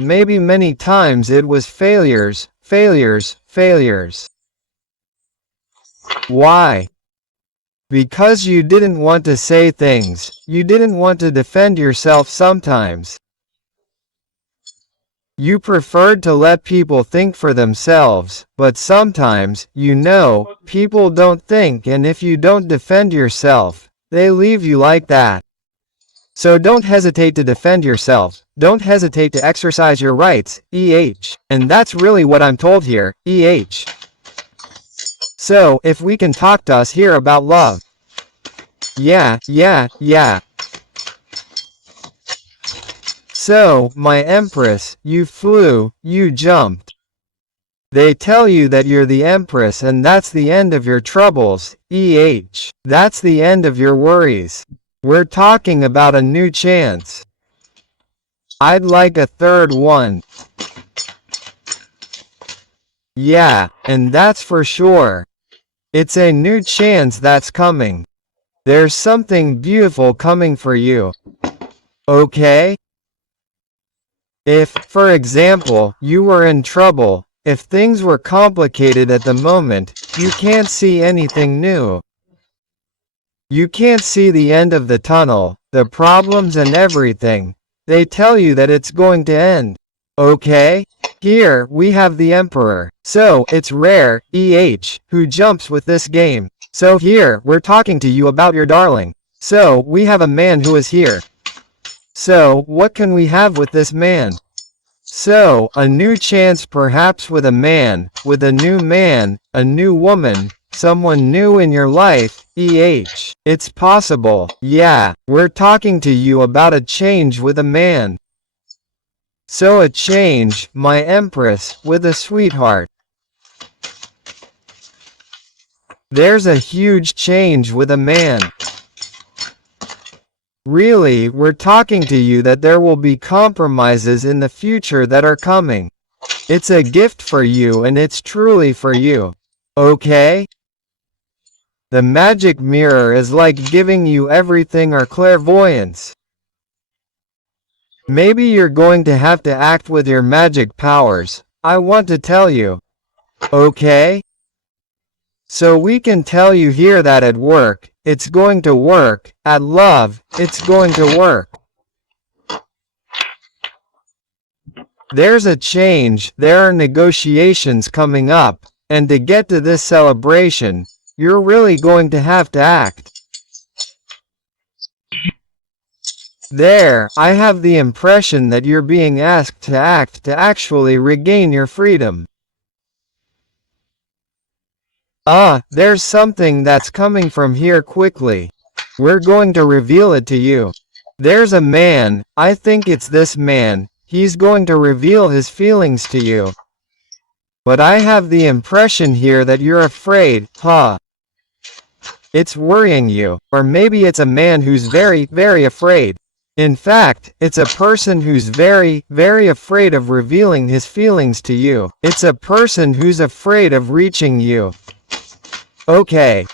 maybe many times it was failures, failures, failures. Why? Because you didn't want to say things, you didn't want to defend yourself sometimes. You preferred to let people think for themselves, but sometimes, people don't think, and if you don't defend yourself, they leave you like that. So don't hesitate to defend yourself, don't hesitate to exercise your rights, and that's really what I'm told here, So, if we can talk to us here about love. Yeah. So, my Empress, you flew, you jumped. They tell you that you're the Empress and that's the end of your troubles, That's the end of your worries. We're talking about a new chance. I'd like a third one. Yeah, and that's for sure. It's a new chance that's coming. There's something beautiful coming for you. Okay? If, for example, you were in trouble, if things were complicated at the moment, you can't see anything new. You can't see the end of the tunnel, the problems and everything. They tell you that it's going to end. Okay? Here, we have the Emperor. So, it's rare, who jumps with this game. So here, we're talking to you about your darling. So, we have a man who is here. So, what can we have with this man? So, a new chance perhaps with a man, with a new man, a new woman, someone new in your life, It's possible, yeah, we're talking to you about a change with a man. So a change, my Empress, with a sweetheart. There's a huge change with a man. Really, we're talking to you that there will be compromises in the future that are coming. It's a gift for you and it's truly for you. Okay? The magic mirror is like giving you everything or clairvoyance. Maybe you're going to have to act with your magic powers, I want to tell you. Okay? So we can tell you here that at work, it's going to work, at love, it's going to work. There's a change, there are negotiations coming up, and to get to this celebration, you're really going to have to act. There, I have the impression that you're being asked to act to actually regain your freedom. There's something that's coming from here quickly. We're going to reveal it to you. There's a man, I think it's this man, he's going to reveal his feelings to you. But I have the impression here that you're afraid, It's worrying you, or maybe it's a man who's very, very afraid. In fact, it's a person who's very, very afraid of revealing his feelings to you. It's a person who's afraid of reaching you. Okay.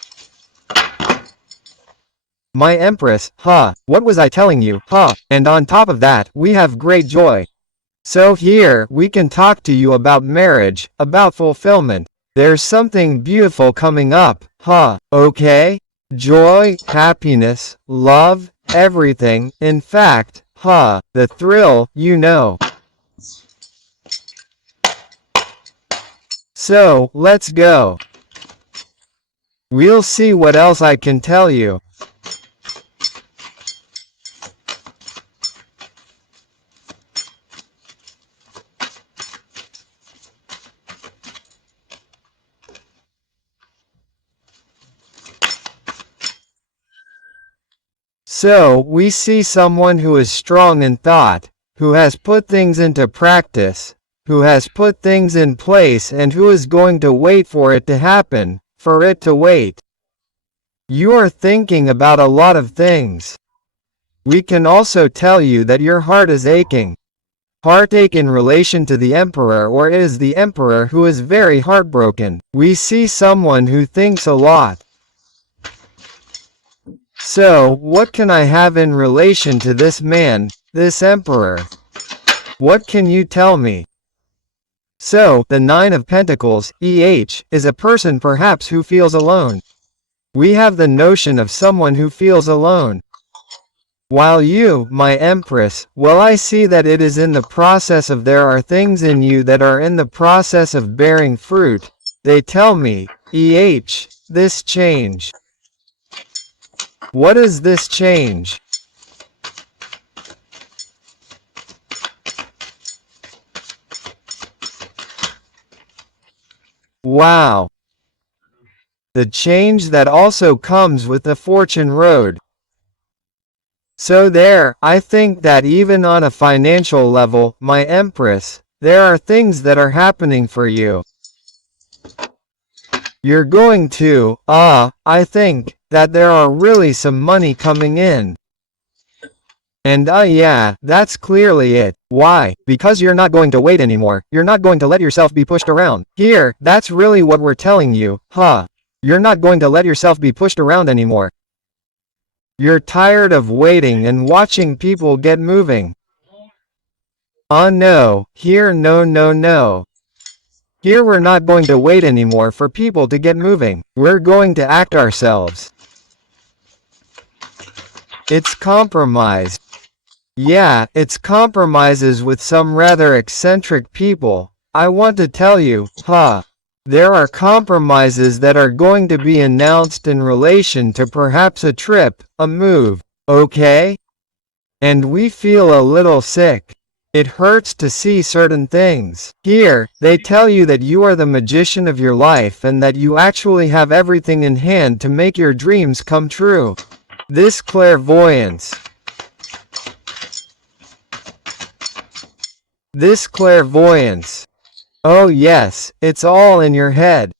My Empress, what was I telling you, and on top of that, we have great joy. So here, we can talk to you about marriage, about fulfillment. There's something beautiful coming up, okay? Joy, happiness, love, everything, in fact, the thrill, So, let's go. We'll see what else I can tell you. So, we see someone who is strong in thought, who has put things into practice, who has put things in place and who is going to wait for it to happen, for it to wait. You are thinking about a lot of things. We can also tell you that your heart is aching. Heartache in relation to the Emperor, or it is the Emperor who is very heartbroken. We see someone who thinks a lot. So, what can I have in relation to this man, this Emperor? What can you tell me? So, the Nine of Pentacles, is a person perhaps who feels alone. We have the notion of someone who feels alone. While you, my Empress, well, I see that it is in the process of there are things in you that are in the process of bearing fruit. They tell me, this change. What is this change? Wow. The change that also comes with the fortune road. So there, I think that even on a financial level, my Empress, there are things that are happening for you. You're going to, I think, that there are really some money coming in. And yeah, that's clearly it. Why? Because you're not going to wait anymore. You're not going to let yourself be pushed around. Here, that's really what we're telling you, You're not going to let yourself be pushed around anymore. You're tired of waiting and watching people get moving. No, here no. Here we're not going to wait anymore for people to get moving. We're going to act ourselves. It's compromised. Yeah, it's compromises with some rather eccentric people. I want to tell you, there are compromises that are going to be announced in relation to perhaps a trip, a move, okay? And we feel a little sick. It hurts to see certain things. Here, they tell you that you are the magician of your life and that you actually have everything in hand to make your dreams come true. This clairvoyance. Oh yes, it's all in your head.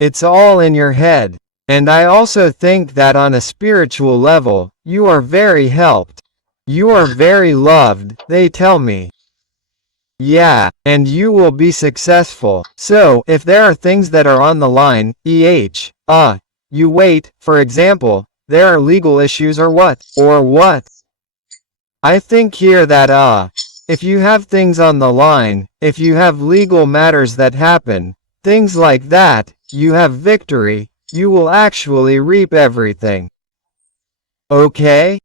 It's all in your head. And I also think that on a spiritual level, you are very helped. You are very loved, they tell me. Yeah, and you will be successful. So, if there are things that are on the line, you wait, for example, there are legal issues or what? I think here that, if you have things on the line, if you have legal matters that happen, things like that, you have victory, you will actually reap everything. Okay?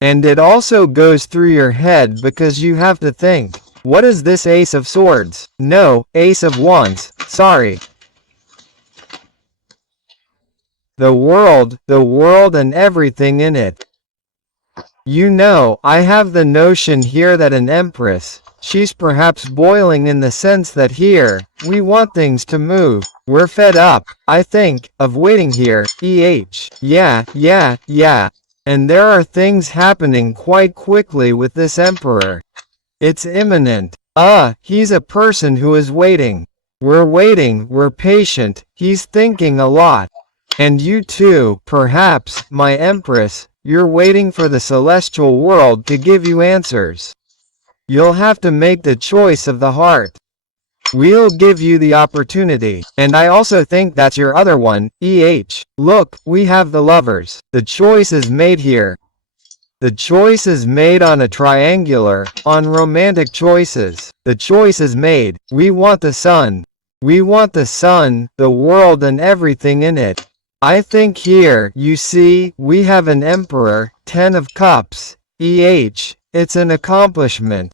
And it also goes through your head because you have to think, what is this Ace of Swords? No, Ace of Wands, sorry. The world and everything in it. You know, I have the notion here that an Empress, she's perhaps boiling in the sense that here, we want things to move. We're fed up, I think, of waiting here, Yeah. And there are things happening quite quickly with this Emperor. It's imminent. He's a person who is waiting. We're waiting, we're patient, he's thinking a lot. And you too, perhaps, my Empress, you're waiting for the celestial world to give you answers. You'll have to make the choice of the heart. We'll give you the opportunity. And I also think that's your other one, Look, we have the Lovers. The choice is made here. The choice is made on a triangular, on romantic choices. The choice is made. We want the sun. We want the sun, the world and everything in it. I think here, you see, we have an Emperor, 10 of Cups, it's an accomplishment.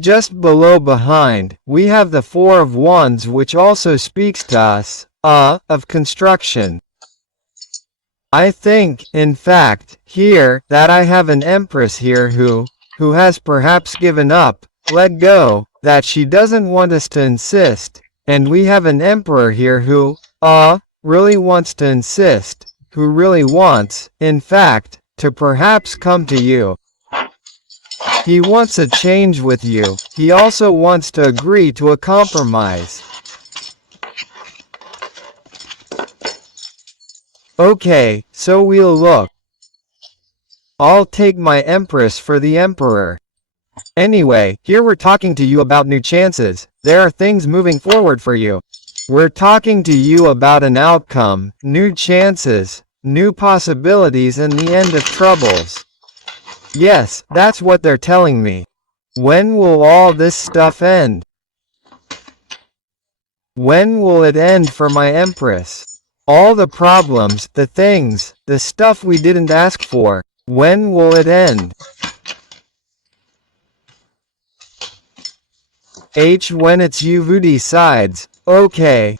Just below behind, we have the 4 of Wands which also speaks to us, of construction. I think, in fact, here, that I have an Empress here who has perhaps given up, let go, that she doesn't want us to insist, and we have an Emperor here who, really wants to insist, who really wants, in fact, to perhaps come to you. He wants a change with you. He also wants to agree to a compromise. Okay, so we'll look. I'll take my Empress for the Emperor. Anyway, here we're talking to you about new chances. There are things moving forward for you. We're talking to you about an outcome, new chances, new possibilities and the end of troubles. Yes, that's what they're telling me. When will all this stuff end? When will it end for my Empress? All the problems, the things, the stuff we didn't ask for. When will it end? H. When it's you who decides. Okay.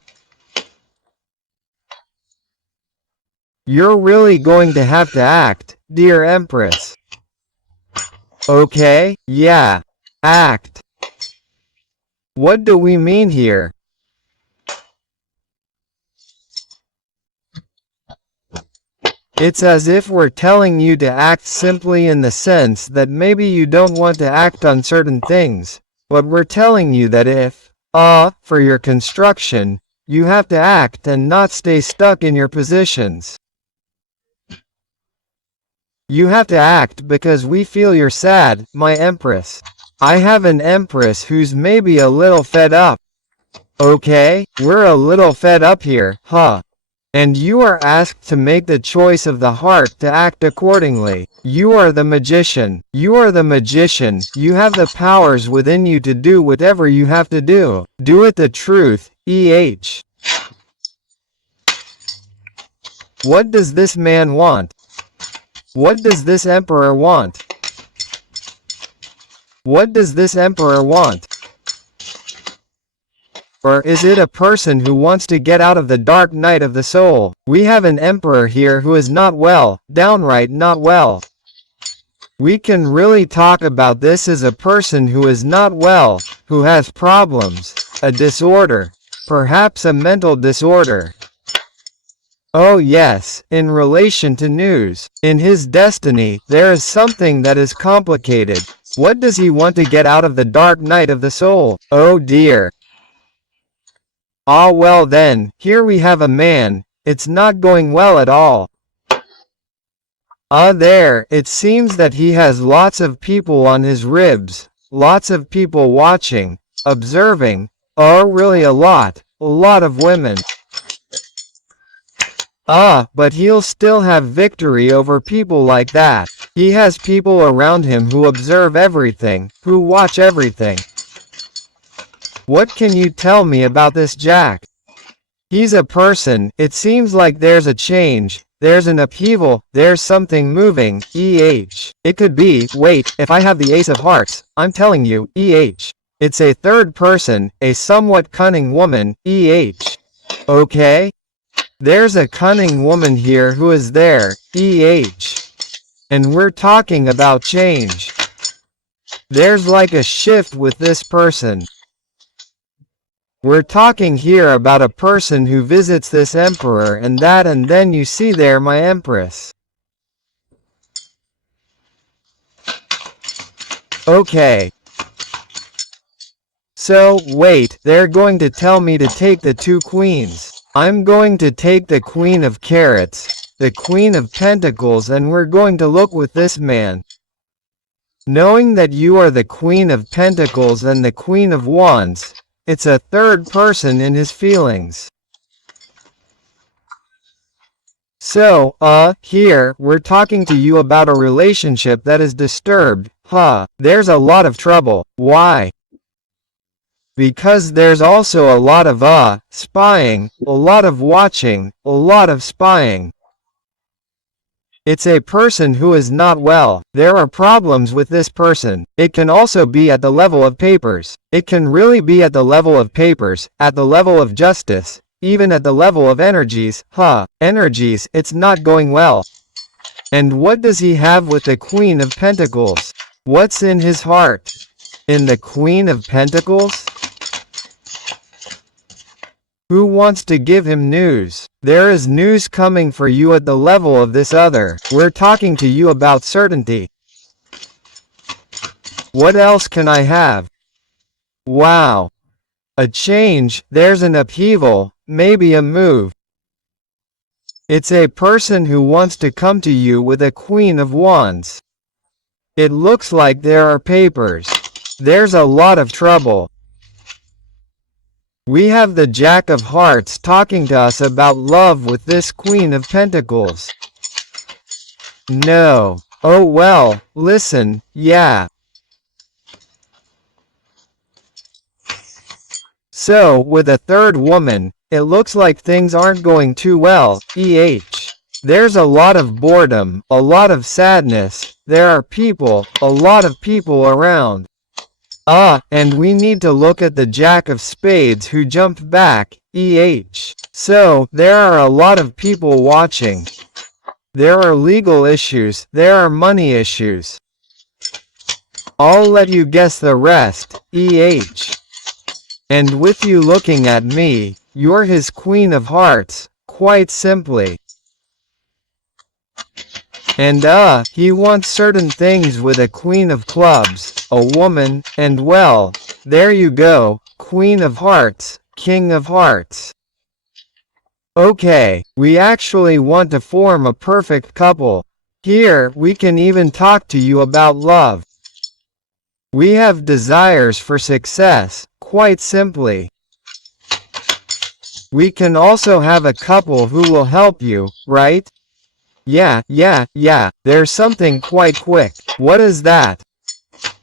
You're really going to have to act, dear Empress. Okay, yeah. Act. What do we mean here? It's as if we're telling you to act simply in the sense that maybe you don't want to act on certain things, but we're telling you that if, for your construction, you have to act and not stay stuck in your positions. You have to act because we feel you're sad, my Empress. I have an Empress who's maybe a little fed up. Okay, we're a little fed up here, huh? And you are asked to make the choice of the heart to act accordingly. You are the magician. You are the magician. You have the powers within you to do whatever you have to do. Do it the truth, EH. What does this man want? What does this emperor want? What does this emperor want? Or is it a person who wants to get out of the dark night of the soul? We have an emperor here who is not well, downright not well. We can really talk about this as a person who is not well, who has problems, a disorder, perhaps a mental disorder. Oh yes, in relation to news, in his destiny, there is something that is complicated. What does he want to get out of the dark night of the soul? Oh dear. Ah well then, here we have a man, it's not going well at all. There, it seems that he has lots of people on his ribs, lots of people watching, observing, really a lot of women. But he'll still have victory over people like that. He has people around him who observe everything, who watch everything. What can you tell me about this Jack? He's a person, it seems like there's a change, there's an upheaval, there's something moving, EH. It could be, wait, if I have the Ace of Hearts, I'm telling you, EH. It's a third person, a somewhat cunning woman, EH. Okay? There's a cunning woman here who is there, EH. And we're talking about change. There's like a shift with this person. We're talking here about a person who visits this emperor and then you see there my Empress. Okay. So, wait, they're going to tell me to take the two queens. I'm going to take the Queen of Carrots, the Queen of Pentacles, and we're going to look with this man. Knowing that you are the Queen of Pentacles and the Queen of Wands, it's a third person in his feelings. So, here, we're talking to you about a relationship that is disturbed, there's a lot of trouble. Why? Because there's also a lot of spying, a lot of watching, a lot of spying. It's a person who is not well. There are problems with this person. It can also be at the level of papers. It can really be at the level of papers, at the level of justice, even at the level of energies. Energies, it's not going well. And what does he have with the Queen of Pentacles? What's in his heart? In the Queen of Pentacles? Who wants to give him news? There is news coming for you at the level of this other. We're talking to you about certainty. What else can I have? Wow. A change, there's an upheaval, maybe a move. It's a person who wants to come to you with a Queen of Wands. It looks like there are papers. There's a lot of trouble. We have the Jack of Hearts talking to us about love with this Queen of Pentacles. No. Oh well, listen, yeah. So, with a third woman, it looks like things aren't going too well, There's a lot of boredom, a lot of sadness, there are people, a lot of people around. And we need to look at the Jack of Spades who jumped back, So, there are a lot of people watching. There are legal issues, there are money issues. I'll let you guess the rest, And with you looking at me, you're his Queen of Hearts, quite simply. And he wants certain things with a Queen of Clubs, a woman, and well, there you go, Queen of Hearts, King of Hearts. Okay, we actually want to form a perfect couple. Here, we can even talk to you about love. We have desires for success, quite simply. We can also have a couple who will help you, right? Yeah, there's something quite quick. What is that?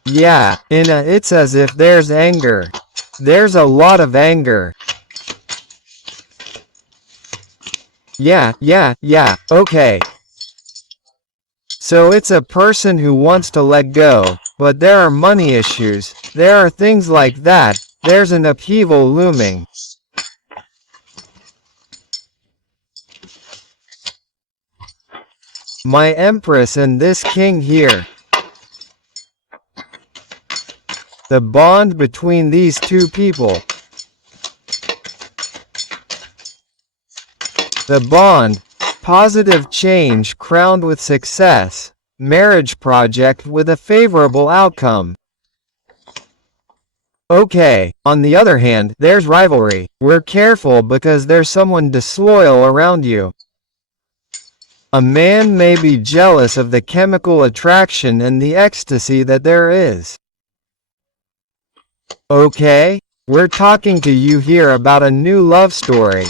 Yeah, it's as if there's anger. There's a lot of anger. Yeah, okay. So it's a person who wants to let go, but there are money issues, there are things like that, there's an upheaval looming. My Empress and this king here. The bond between these two people. The bond, positive change crowned with success, marriage project with a favorable outcome. Okay, on the other hand, there's rivalry. We're careful because there's someone disloyal around you. A man may be jealous of the chemical attraction and the ecstasy that there is. Okay, we're talking to you here about a new love story.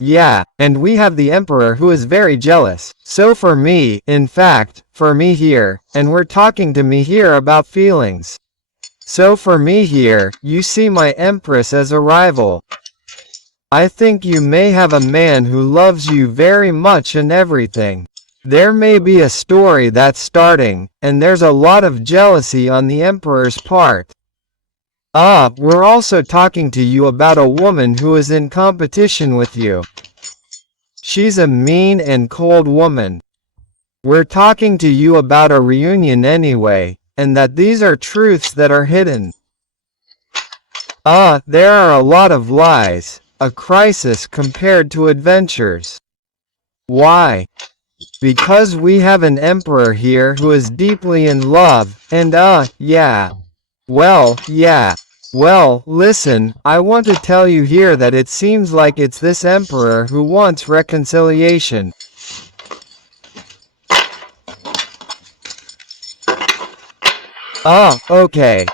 Yeah, and we have the Emperor who is very jealous. So for me, in fact, for me here, and we're talking to me here about feelings. So for me here, you see my Empress as a rival. I think you may have a man who loves you very much and everything. There may be a story that's starting, and there's a lot of jealousy on the Emperor's part. We're also talking to you about a woman who is in competition with you. She's a mean and cold woman. We're talking to you about a reunion anyway, and that these are truths that are hidden. There are a lot of lies. A crisis compared to adventures. Why? Because we have an emperor here who is deeply in love, and yeah. Well, listen, I want to tell you here that it seems like it's this emperor who wants reconciliation. Okay.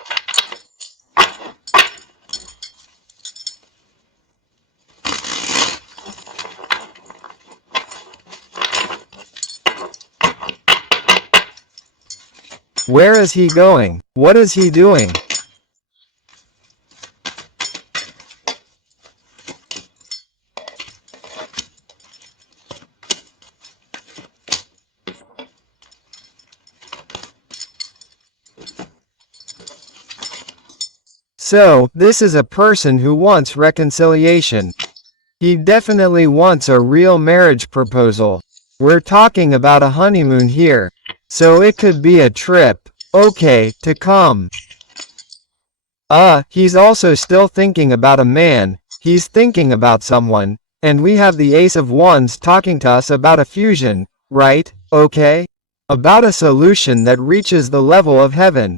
Where is he going? What is he doing? So, this is a person who wants reconciliation. He definitely wants a real marriage proposal. We're talking about a honeymoon here. So it could be a trip, okay, to come. He's also still thinking about a man, he's thinking about someone, and we have the Ace of Wands talking to us about a fusion, right, okay? About a solution that reaches the level of heaven.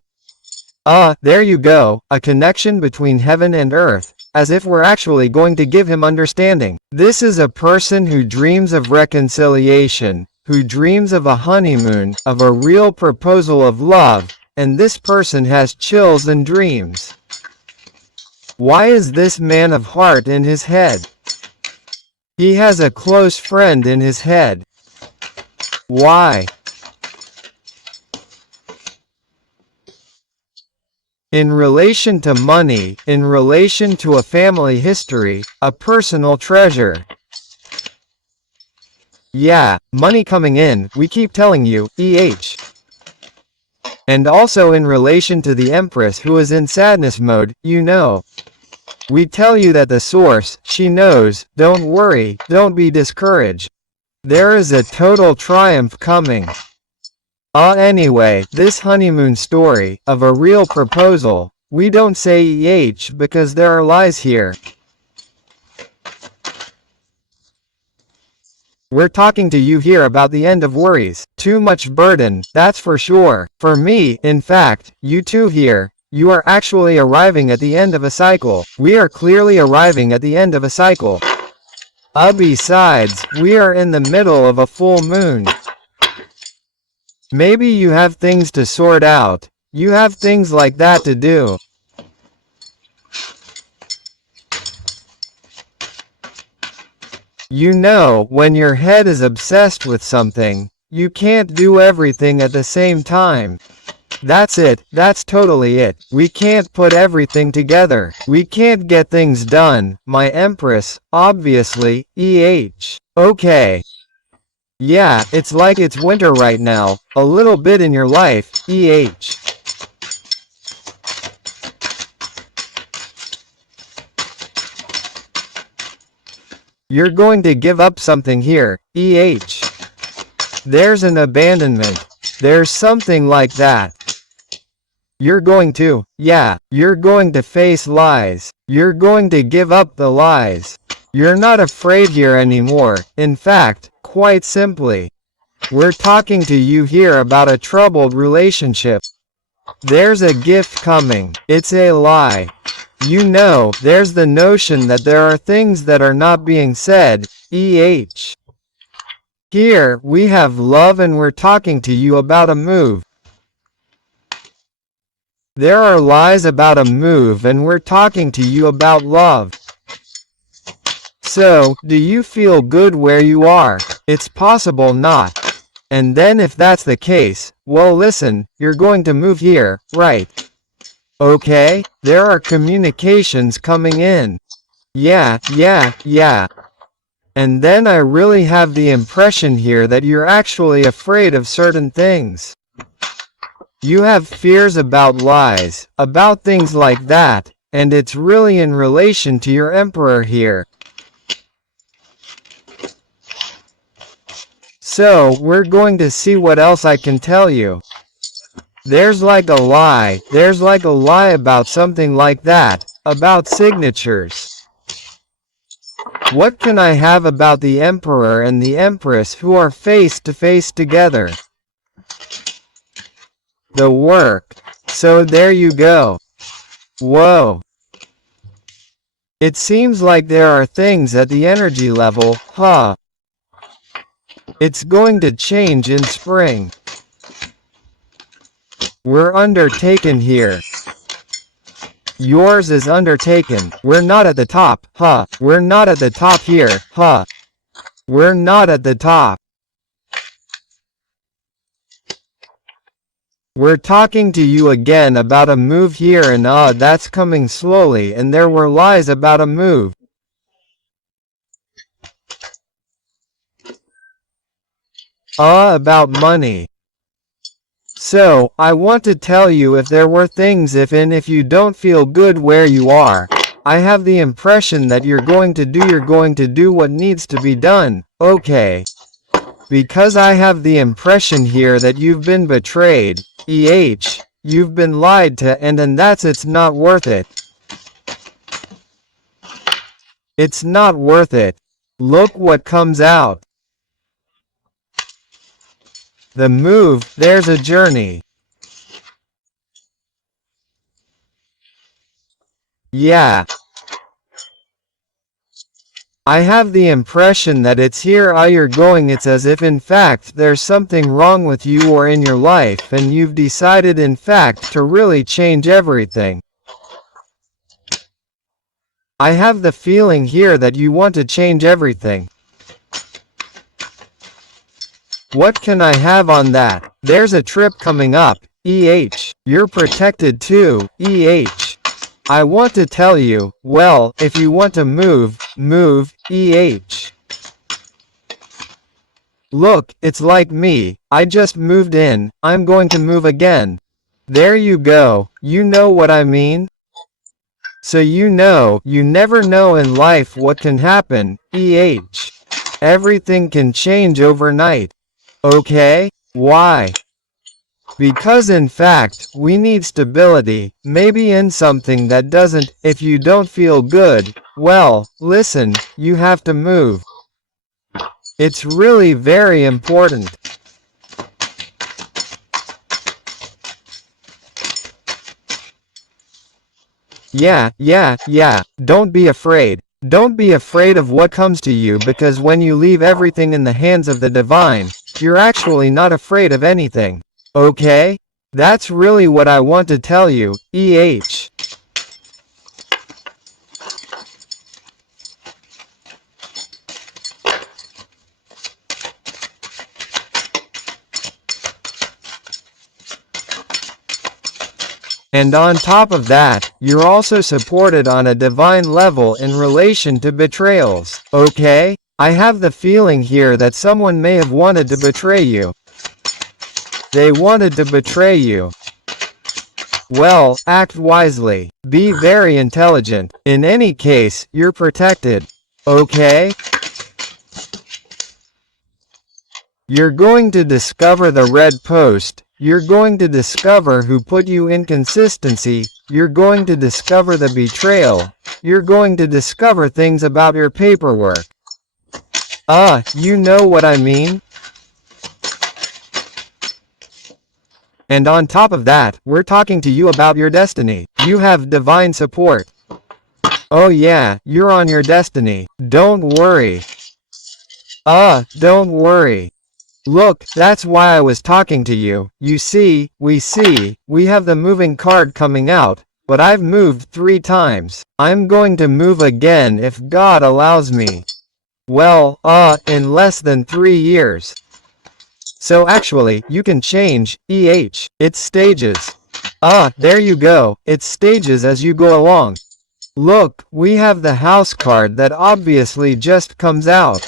There you go, a connection between heaven and earth, as if we're actually going to give him understanding. This is a person who dreams of reconciliation, who dreams of a honeymoon, of a real proposal of love, and this person has chills and dreams. Why is this man of heart in his head? He has a close friend in his head. Why? In relation to money, in relation to a family history, a personal treasure. Yeah, money coming in, we keep telling you, EH. And also in relation to the Empress who is in sadness mode, you know. We tell you that the source, she knows, don't worry, don't be discouraged. There is a total triumph coming. Anyway, this honeymoon story, of a real proposal, we don't say EH because there are lies here. We're talking to you here about the end of worries, too much burden, that's for sure. For me, in fact, you two here, you are actually arriving at the end of a cycle. We are clearly arriving at the end of a cycle. Besides, we are in the middle of a full moon. Maybe you have things to sort out. You have things like that to do. You know, when your head is obsessed with something, you can't do everything at the same time. That's it, that's totally it. We can't put everything together. We can't get things done, my Empress, obviously, EH. Okay. Yeah, it's like it's winter right now, a little bit in your life, EH. You're going to give up something here, EH. There's an abandonment. There's something like that. You're going to, yeah, you're going to face lies. You're going to give up the lies. You're not afraid here anymore. In fact, quite simply, we're talking to you here about a troubled relationship. There's a gift coming. It's a lie. You know, there's the notion that there are things that are not being said, EH. Here, we have love and we're talking to you about a move. There are lies about a move and we're talking to you about love. So, do you feel good where you are? It's possible not. And then if that's the case, well listen, you're going to move here, right? Okay, there are communications coming in. Yeah. And then I really have the impression here that you're actually afraid of certain things. You have fears about lies, about things like that, and it's really in relation to your Emperor here. So, we're going to see what else I can tell you. There's like a lie about something like that, about signatures. What can I have about the Emperor and the Empress who are face to face together? The work. So there you go. Whoa. It seems like there are things at the energy level, huh? It's going to change in spring. We're undertaken here. Yours is undertaken. We're not at the top, huh? We're not at the top here, huh? We're not at the top. We're talking to you again about a move here and that's coming slowly and there were lies about a move. About money. So, I want to tell you if there were things if you don't feel good where you are, I have the impression that you're going to do what needs to be done, okay? Because I have the impression here that you've been betrayed, EH, you've been lied to and that's it's not worth it. It's not worth it. Look what comes out. The move, there's a journey. Yeah. I have the impression that it's here you're going, it's as if in fact there's something wrong with you or in your life and you've decided in fact to really change everything. I have the feeling here that you want to change everything. What can I have on that? There's a trip coming up, You're protected too, I want to tell you, well, if you want to move, Look, it's like me, I just moved in, I'm going to move again. There you go, you know what I mean? So you never know in life what can happen, Everything can change overnight. Okay? Why? Because in fact, we need stability, maybe in something that doesn't, if you don't feel good, well, listen, you have to move. It's really very important. Yeah. Don't be afraid. Don't be afraid of what comes to you, because when you leave everything in the hands of the divine, you're actually not afraid of anything. Okay? That's really what I want to tell you, And on top of that, you're also supported on a divine level in relation to betrayals, okay? I have the feeling here that someone may have wanted to betray you. They wanted to betray you. Well, act wisely. Be very intelligent. In any case, you're protected. Okay? You're going to discover the red post. You're going to discover who put you in consistency. You're going to discover the betrayal. You're going to discover things about your paperwork. You know what I mean? And on top of that, we're talking to you about your destiny. You have divine support. Oh yeah, you're on your destiny. Don't worry. Don't worry. Look, that's why I was talking to you. You see, we have the moving card coming out, but I've moved 3 times. I'm going to move again if God allows me. Well, in less than 3 years. So actually, you can change, It's stages. There you go, it's stages as you go along. Look, we have the house card that obviously just comes out.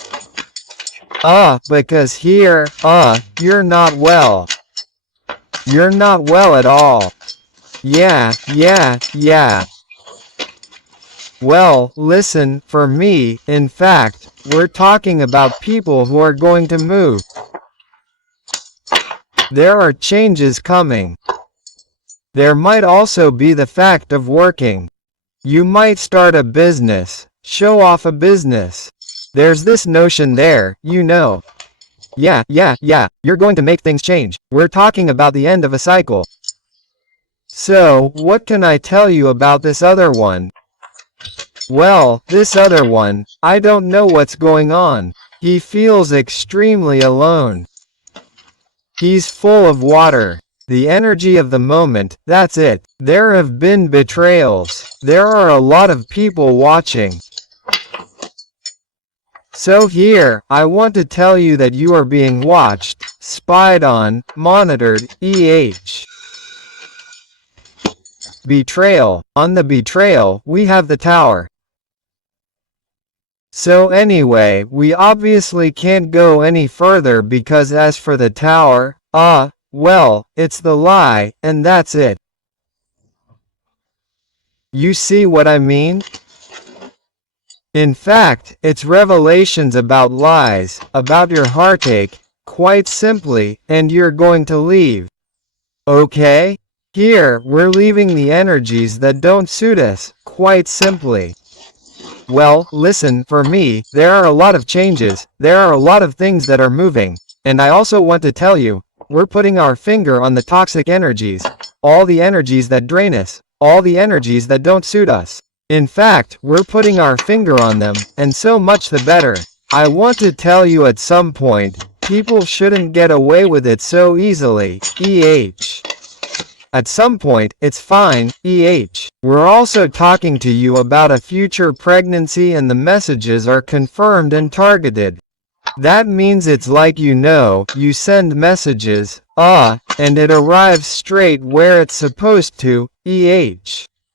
Because here, you're not well. You're not well at all. Yeah. Well, listen, for me, in fact, we're talking about people who are going to move. There are changes coming. There might also be the fact of working. You might start a business, show off a business. There's this notion there, you know. Yeah, you're going to make things change. We're talking about the end of a cycle. So, what can I tell you about this other one? Well, this other one, I don't know what's going on. He feels extremely alone. He's full of water. The energy of the moment, that's it. There have been betrayals. There are a lot of people watching. So here, I want to tell you that you are being watched, spied on, monitored, Betrayal. On the betrayal, we have the Tower. So anyway, we obviously can't go any further because as for the Tower, well, it's the lie, and that's it. You see what I mean? In fact, it's revelations about lies, about your heartache, quite simply, and you're going to leave. Okay? Here, we're leaving the energies that don't suit us, quite simply. Well, listen, for me, there are a lot of changes, there are a lot of things that are moving, and I also want to tell you, we're putting our finger on the toxic energies, all the energies that drain us, all the energies that don't suit us. In fact, we're putting our finger on them, and so much the better. I want to tell you at some point, people shouldn't get away with it so easily, At some point, it's fine, We're also talking to you about a future pregnancy and the messages are confirmed and targeted. That means it's like you send messages, And it arrives straight where it's supposed to,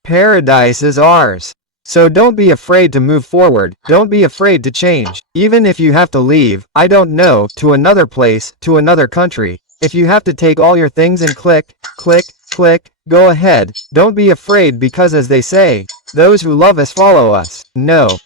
Paradise is ours. So don't be afraid to move forward, don't be afraid to change. Even if you have to leave, I don't know, to another place, to another country. If you have to take all your things and click, click, click, go ahead. Don't be afraid because as they say, those who love us follow us. No,